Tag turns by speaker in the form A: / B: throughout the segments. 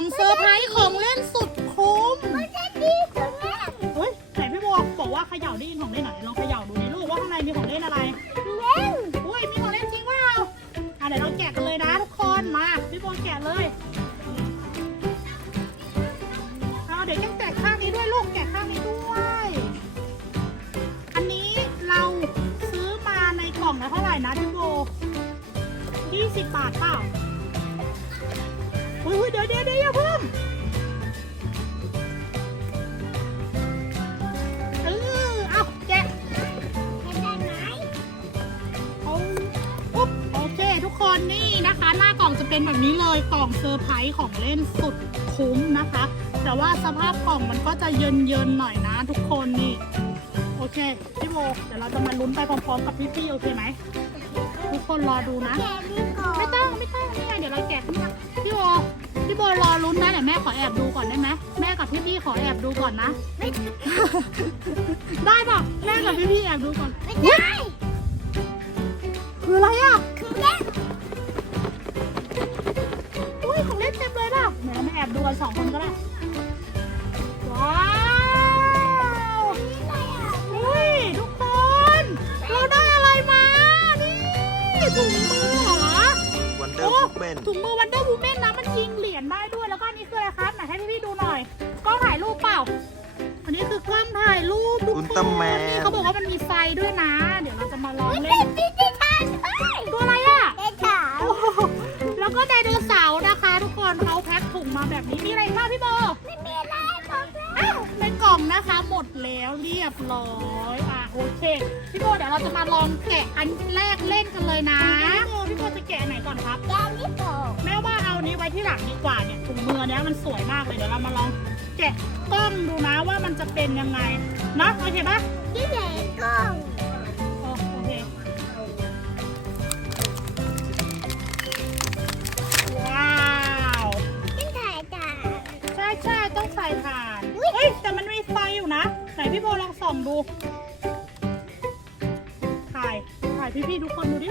A: องเซอร์ไพรส์ของเล่นสุดคุ้มเฮ้ยไหนพี่โบบอกว่าเขย่าได้ยินของ
B: เล่นไหนล
A: องเขย่าดูนี่ลูกว่าข้างในมีของเล่นอะไรอุ้ยมีของเล่นจริงเปล่าอะเดี๋ยวเราแกะกันเลยนะทุกคนมาพี่โบแกะเลยเอาเดี๋ยวยังแกะข้างนี้ด้วยลูกแกะข้างนี้ด้วย อันนี้เราซื้อมาในกล่องละเท่าไหร่นะพี่โสิบบาทเปล่า เดี๋ยวเดี๋ยวอย่าเพิ่งเออเอาแกะ
B: ให้ได้ไหม
A: เอาปุ๊บโอเค ทุกคนนี่นะคะ หน้ากล่องจะเป็นแบบนี้เลยกล่องเซอร์ไพรส์ของเล่นสุดคุ้มนะคะ แต่ว่าสภาพกล่องมันก็จะเยินเยินๆหน่อยนะ ทุกคนนี่ โอเคพี่โบเดี๋ยวเราจะมาลุ้นไปพร้อมๆกับพี่ๆโอเคไหมทุกคนรอดูนะ
B: แกะนี่ก่
A: แม่ขอแอบดูก่อนได้ไหมแม่กับพี่พี่ๆขอแอบดูก่อนนะ
B: ไม่
A: ได้ปะแม่กับพี่พี่ๆแอบดูก่อน
B: ไม่ได้
A: คืออะไรอะ
B: คือเล่น
A: อุ้ยของเล่นเต็มเลยป่ะเดี๋ยวเรามาแอบดูกันสองคนก็ได้
B: อุ
A: ลค
C: ตร้านแม
A: นี่
C: น
A: เขาบอกว่ามันมีไฟด้วยนะ เดี๋ยวเราจะมาลอง
B: ไม่
A: เล่
B: ได้
A: น
B: พี่ได้ทานเอ้ย
A: ตัวอะไรอะ
B: ได้ถาม
A: โอ้โหแล้วก็ไดโนเสาร์นะคะ ทุกคนเขาแพ็คถุงมาแบบนี้มีอะไรบ้างพี่โบ
B: ไม่มีอะไรบอกเลย
A: อ้าวในกล่องนะคะหมดแล้วเรียบร้อยอะโอเคพี่โบเดี๋ยวเราจะมาลองแกะอันแรกเล่นกันเลยนะพี่โบพี่โบจะแกะอันไหนก่อนครับ
B: แกะนี่ก่อน
A: แม่ว่าเอานี้ไว้ที่หลังดีกว่าเนี่ยถุงมือเนี้ยมันสวยมากเลยเดี๋ยวเรามาลอง แกะกล้องดูนะว่ามันจะเป็นยังไงเนาะโอเคปะ
B: ที่ไหนกล้อง
A: โอโอเคว้าว
B: ที่ถ่ายจ้า
A: ใช่ใช่ต้องใส่ถ่าน
B: อุ๊ย
A: เฮ้ยแต่มันมีไฟอยู่นะไหนพี่โบลองส่องดู ถ่ายถ่ายพี่ๆทุกคนดูดิ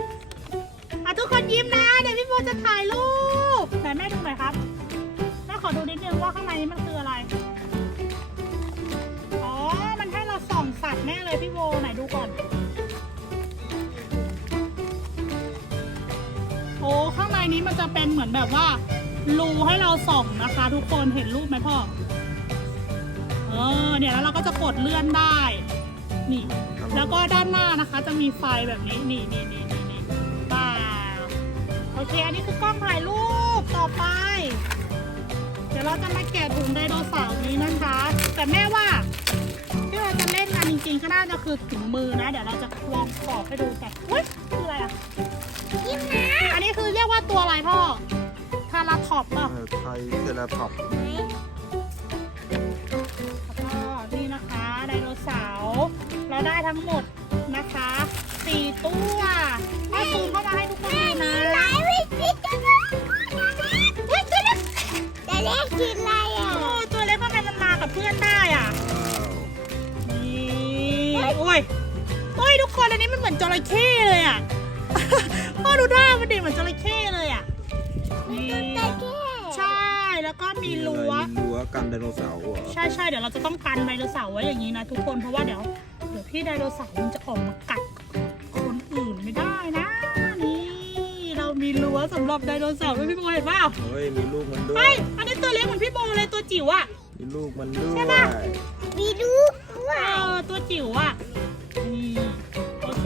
A: อะทุกคนยิ้มนะ เดี๋ยวพี่โบจะถ่ายรูปไหนแม่ดูหน่อยครับแม่ขอดูนิดนึงว่าข้างในนี้มันคือ แน่เลยพี่โบไหนดูก่อน โอ้ข้างในนี้มันจะเป็นเหมือนแบบว่ารูให้เราส่องนะคะ ทุกคนเห็นรูปไหมพ่อ เออเนี่ยแล้วเราก็จะกดเลื่อนได้ นี่ แล้วก็ด้านหน้านะคะ จะมีไฟแบบนี้นี่นี่นี่นี่นี่ป้าโอเค อันนี้คือกล้องถ่ายรูปต่อไป เดี๋ยวเราจะมาแกะถุงไดโนเสาร์นี้นะคะ แต่แม่ว่า เราจะเล่นกันจริงๆก็น่าจะคือถุงมือนะ เดี๋ยวเราจะลองปอกให้ดูแต่อุ้ยคืออะไรอะ
B: ยิ้มนะ
A: อันนี้คือเรียกว่าตัวอะไรพ่อทาราทอปป่ะ
C: เออไทยเซราท็อป
A: แล้วก็นี่นะคะไดโนเสาร์เราได้ทั้งหมดนะคะสี่ตัวถ้าซูมเข้ามาให้ทุกคนดูนะ
B: หลายวิธีจังเลยแต่เล็กกินอะไรอะ
A: โอ้ตัวเล็กทำไมมันมากับเพื่อนได้ โอ้ยโอ้ยทุกคนอันนี้มันเหมือนจระเข้เลยอะพ่อดูหน้ามันดิเหมือนจระเข้เลยอะนี่
B: แต่แค่
A: ใช่แล้วก็มีรั้ว
C: มีรั้วกันไดโนเสาร์เหรอ
A: ใช่ใช่เดี๋ยวเราจะต้องกันไดโนเสาร์ไว้อย่างนี้นะทุกคนเพราะว่าเดี๋ยวเดี๋ยวพี่ไดโนเสาร์มันจะออกมากัดคนอื่นไม่ได้นะนี่เรามีรั้วสำหรับไดโนเสาร์ด้วยพี่โบเห็นเปล่า
C: เฮ้ยมีลูกมันด้ว
A: เฮ้
C: ย
A: ยอันนี้ตัวเล็กเหมือนพี่โบเลยตัวจิ๋วอะ
C: มีลูกมันด้วย
A: ใช่ปะ
B: มีลูก ด้ว
A: เอยอตัวจิ๋วอะนี่โอเค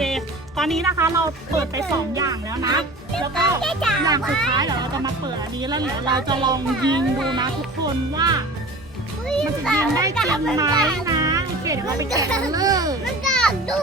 A: ตอนนี้นะคะเราเปิดไปสองอย่างแล้วนะ แล้วก็อย่างสุดท้ายเดี๋ยวเราจะมาเปิดอันนี้แล้วเดี๋ยวเราจะลองยิงดูนะทุกคนว่า มันจะยิงได้จริงไหมนะโอเคเดี๋ยวเราไปแกะกันเลย
B: มันก็ดู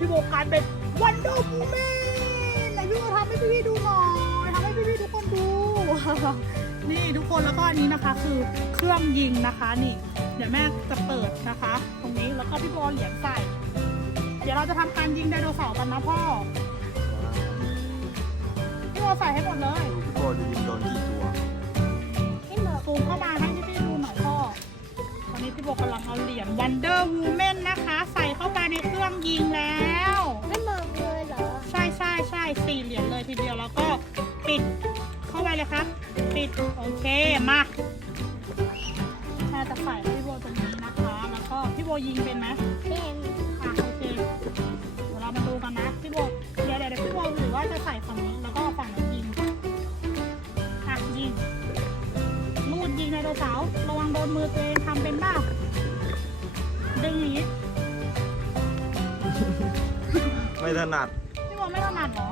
A: พี่โบแล้วตอนพี่โบกายเป็นวันเดอร์วูแมนไหนพี่โบทำให้พี่ๆดูหน่อยทำให้พี่ๆทุกคนดู นี่ทุกคนแล้วก็อันนี้นะคะคือเครื่องยิงนะคะนี่ เดี๋ยวแม่จะเปิดนะคะ ตรงนี้แล้วก็พี่โบเหรียญใส่ เดี๋ยวเราจะทำการยิงไดโนเสาร์กันนะพ่อพี่โบใส่ให้หมดเลย
C: ดูพี่โบจะยิงโดนกี่ตัว
B: ให้หมด
A: ซูมเข้ามาให้พี่ๆดูหน่อยพ่อตอนนี้พี่โบกำลังเอาเหรียญ Wonder Woman นะคะ ใส่ โอเค มาแม่จะใส่ให้พี่โบตรงนี้นะคะ แล้วก็พี่โบยิงเป็นไหม
B: เป็น
A: อะโอเค เดี๋ยวเรามาดูกันนะ พี่โบ เดี๋ยวเดี๋ยวเดี๋ยวพี่โบหรือว่าจะใส่ฝั่งนี้ แล้วก็ฝั่งนั้นยิงอะยิงลูดยิงไดโนเสาร์ระวังโดนมือตัวเองทำเป็นบ้าดึงอย่างนี้
C: ไม่ถนัด
A: พี่โบไม่ถนัดเหรอ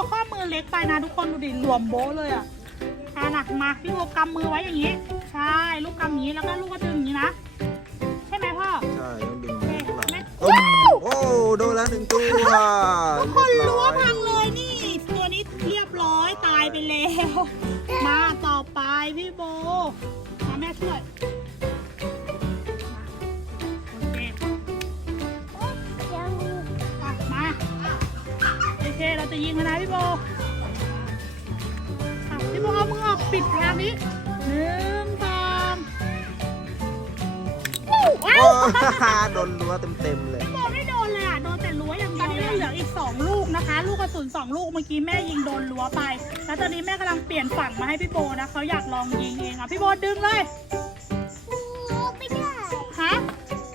A: พี่โบข้อมือเล็กไปนะทุกคนดูดิหลวมโบะเลยอะอะหนักมาพี่โบกำมือไว้อย่างนี้ ใช่ลูกกำอย่างนี้แล้วก็ลูกก็ดึงอย่างนี้นะ ใช่ไหมพ่อ
C: ใช่ต้องดึง
A: โอเค
C: ข้างหลัง
A: แม่
C: โอ้โอ้โดนแล้วหนึ่งตัว
A: ทุกคน
C: เรียบ
A: รั้ว
C: ร้อย
A: พังเลยนี่ ตัวนี้เรียบร้อยตายไปแล้ว มาต่อไปพี่โบมาแม่ช่วย เคเราจะยิงแล้วนะพี่โบอะพี่โบเอามือออกปิดทางนี้หนึ่งสองว้า
C: โอ้
A: ว
C: โดนรั้วเต็มๆเลย
A: พี่โบไม่โดนเลยอะ โดนแต่รั้วอย่างเดียวตอนนี้เราเหลืออีกสองลูกนะคะ ลูกกระสุนสองลูกเมื่อกี้แม่ยิงโดนรั้วไป แล้วตอนนี้แม่กำลังเปลี่ยนฝั่งมาให้พี่โบนะเขาอยากลองยิงเองอะ พี่โบดึงเลย
B: ไม่ได้
A: ฮะ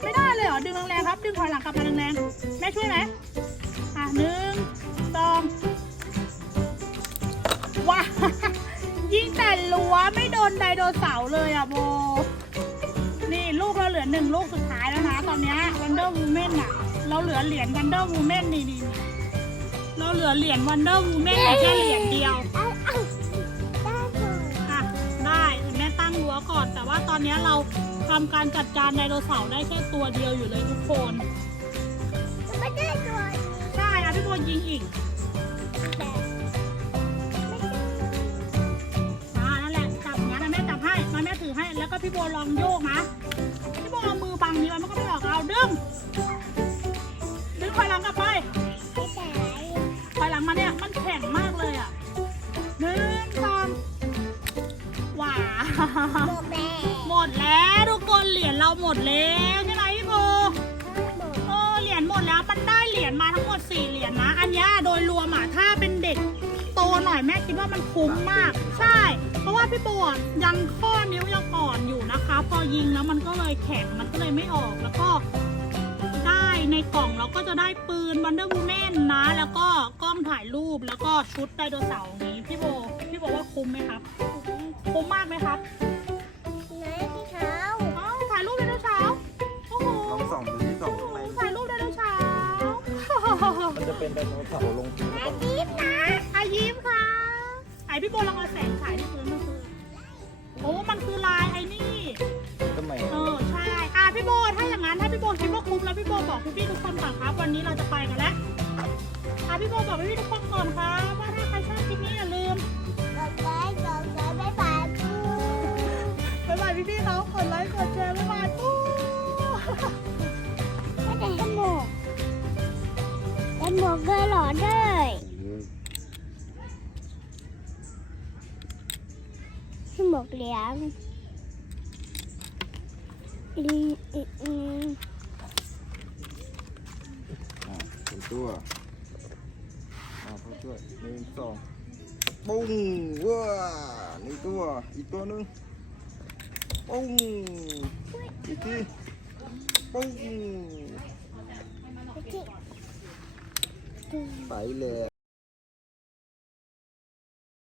A: ไม่ได้เลยเหรอ ดึงแรงๆครับ ดึงถอยหลังกลับมาแรงๆแม่ช่วยไหมอะหนึ่งส อง ว้ายิงแต่รั้วไม่โดนไดโนเสาร์เลยอะโบ นี่ลูกเราเหลือหนึ่งลูกสุดท้ายแล้วนะ ตอนเนี้ย Wonder Woman อะ เราเหลือเหรียญ Wonder Woman นี่นี่นี่เราเหลือเหรียญ Wonder Woman แค่เหรียญเดียว
B: เอาเอาได้หมด
A: อะได้แม่ตั้งรั้วก่อน แต่ว่าตอนนี้เราทำการจัดการไดโนเสาร์ได้แค่ตัวเดียวอยู่เลยทุกคน
B: ไม่ได้ตัวนี้
A: ใช่อะพี่โบยิงอีก ก็พี่โบลองโยกนะ พี่โบเอามือบังนี้ไว้มันก็ไม่ออกเอาดึง ดึงถอยหลังกลับไป
B: ไม่ได้
A: ถอยหลังมาเนี่ยมันแข็งมากเลยอะหนึ่งสองว้า
B: หมดแล้ว
A: หมดแล้วทุกคนเหรียญเราหมดแล้วใช่ไหมพี่โบ
B: หมด
A: เออเหรียญหมดแล้วมันได้เหรียญมาทั้งหมด4เหรียญนะ อันเนี้ยโดยรวมอะถ้าเป็นเด็กโตหน่อยแม่คิดว่ามันคุ้มมากใช่เพี่โบอะยังข้อนิ้วยังอ่อนอยู่นะคะ พอยิงแล้วมันก็เลยแข็งมันก็เลยไม่ออกแล้วก็ได้ในกล่องเราก็จะได้ปืนวันเดอร์บูแมนนะ แล้วก็กล้องถ่ายรูปแล้วก็ชุดไดโนเสาร์นี้พี่โบพี่โบว่าคุ้มไหมครับ คุ้มมากไหมครับ พี่โบลองเอาแสงฉายที่พื้นมันคือโอ้มันคือลายไอ้นี่
C: ทำไม
A: เออใช่อะพี่โบถ้าอย่างนั้นถ้าพี่โบคิดว่าคุ้มแล้วพี่โบบอกพี่ๆทุกคนก่อนครับ วันนี้เราจะไปกันแล้วอะพี่โบบอกพี่ๆทุกคนก่อนครับว่าถ้าใครชอบคลิปนี้อย่าลืม
B: กดไลค์กดแชร์บ๊ายบายปู
A: บ๊ายบายพี่ๆเขากดไลค์กดแชร์บ๊ายบายปุ๊
B: ไม่ได้ให้หมดให้หมดเลยเหรอได้ให้หมดเหรีย ญอืมอืมอืม
C: อะเป็นตัวอ่าพ่อช่วยหนึ่งสองปุ้งว้านี่ตัว อีกตัวหนึงปุ้งอีกทีปุ้ง
B: ที่
C: ไปเลย